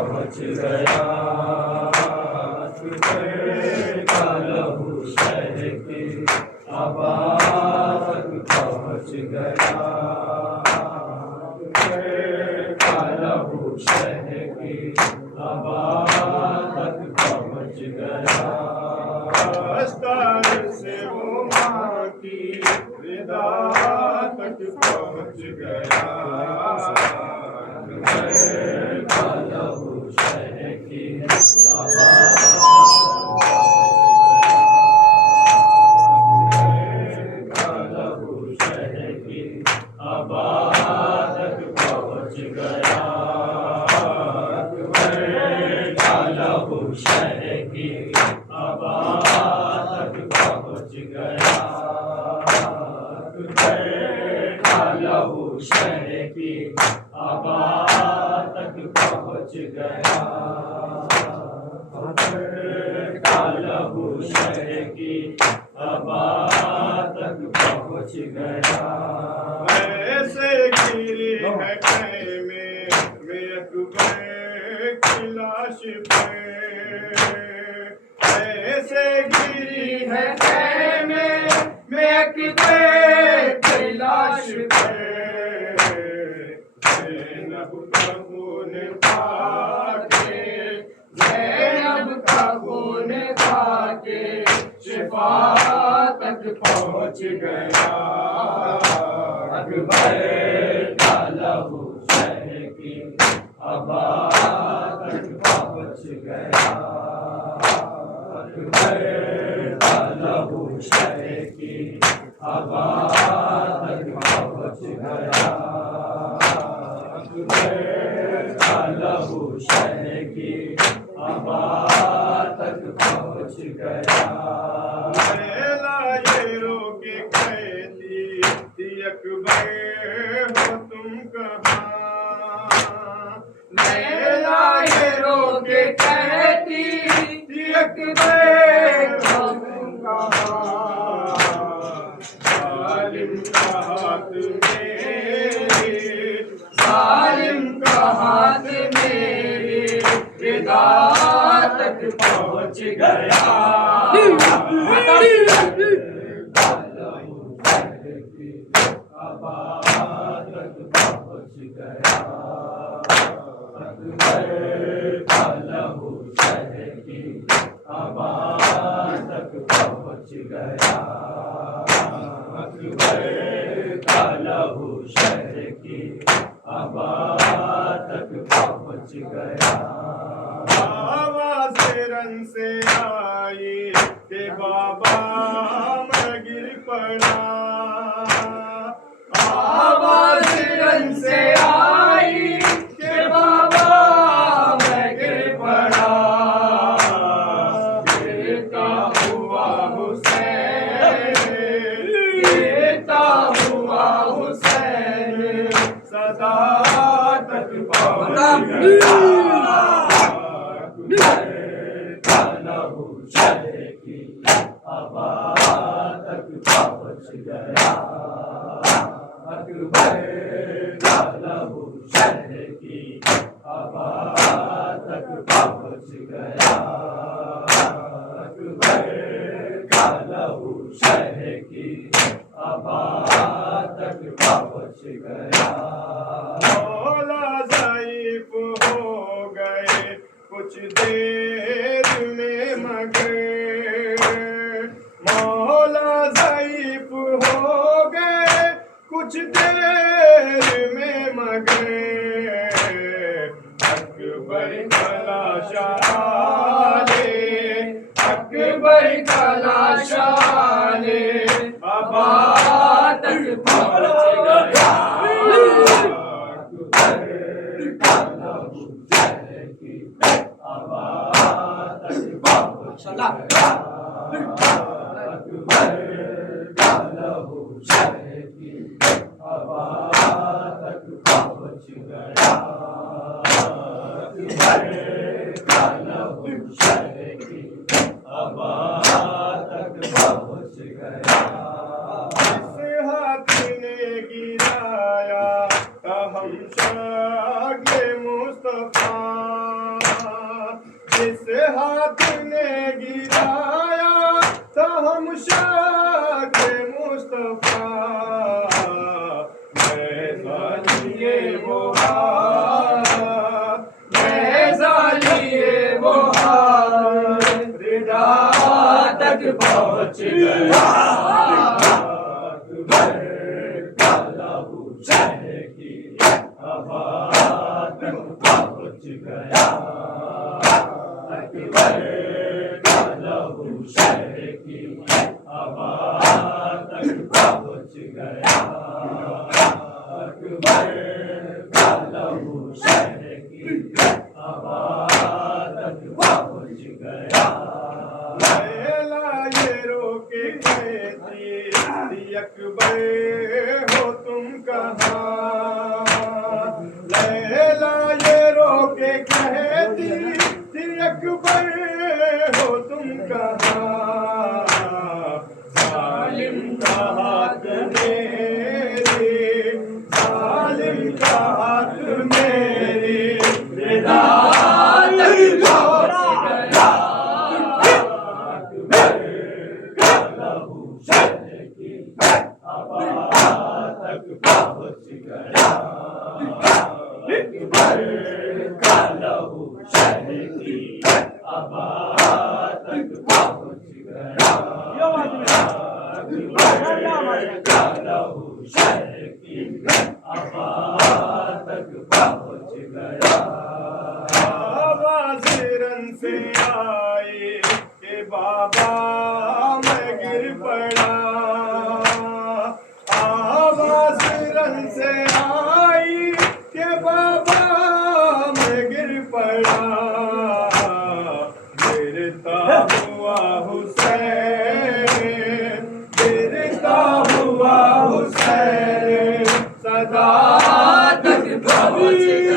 पहुँच गया, का लहू शहर की आबाद तक पहुँच गया, का लहू शहर की आबाद तक पहुँच गया। अस्तर से वो माँ की रिदा तक पहुँच गया, का लहू शहर की आबाद तक पहुँच गया, का लहू शहर की आबाद तक पहुँच गया, का लहू शहर की आबाद तक पहुँच गया, का लहू शहर की आबाद तक पहुँच गया। ऐसे गिरी है खैमे में अकबर की लाश पे, ऐसे गिरी है खैमे में अकबर की लाश पे, ज़ैनब का खून खाके, ज़ैनब का खून खाके शिफा तक पहुँच गया, अकबर का लहू शहर की आबाद तक पहुँच गया, अकबर का लहू शहर की आबाद तक पहुँच गया, अकबर का लहू शहर की आबाद तक पहुँच गया। लैला ये रोके कहती थी अकबर हो तुम कहाँ, लैला ये रोके कहती थी अकबर हो तुम कहाँ, जालिम का हाथ मेरे, जालिम का हाथ मेरे रिदा तक पहुँच गया, का लहू शहर की आबाद तक पहुँच गया, अकबर का लहू शहर की आबाद तक पहुँच गया, अकबर का लहू शहर की आबाद तक पहुँच गया। आवाज़ रन से आई के बाबा मैं गिर पड़ा, आवाज़ रन से आई के बाबा मैं गिर पड़ा, गिरता हुआ हुसैन, गिरता हुआ हुसैन सदा तक पहुँच गया, का लहू शहर की आबाद तक पहुँच गया, अकबर का लहू शहर की आबाद तक पहुँच गया, अकबर का लहू शहर की आबाद तक पहुँच गया। मौला ज़ईफ़ हो गए कुछ देर में मगर, मौला ज़ईफ़ हो गए कुछ देर में मगर, अकबर का लाशा ले, अकबर का लाशा ले आबाद तक पहुँच गया, का लहू शहर की आबाद तक पहुँच गया, अकबर का लहू शहर की आबाद तक पहुँच गया, अकबर का लहू शहर की आबाद तक पहुँच गया। इस हाथ ने गिरा हम शागे मुस्तफा हाथ ने गिराया था हम शाखे मुस्तफा मैं जालिए वो हाथ मैं जालिए वो हाथ रिदा तक पहुँच गया पहुँच गया अकबर का लहू शहर की हवा तक पहुँच गया अकबर का लहू शहर की हवा तक पहुँच गया लैला ये रोके कहती थी अकबर हो तुम कहाँ लैला ये रोके कहती थी अकबर हो तुम कहाँ जालिम का हाथ मेरे जालिम का हाथ मेरे रिदा तक पहुँच गया अकबर का लहू शहर की हवा तक पहुँच गया अकबर का लहू शहर की हवा तक पहुँच गया अकबर का लहू शहर की हवा तक पहुँच गया आवाज़ रन से आई कि बाबा मैं गिर पड़ा आवाज़ रन से आई कि बाबा मैं गिर पड़ा गिरता हुआ हुसैन गिरता हुआ हुसैन सदा तक पहुँच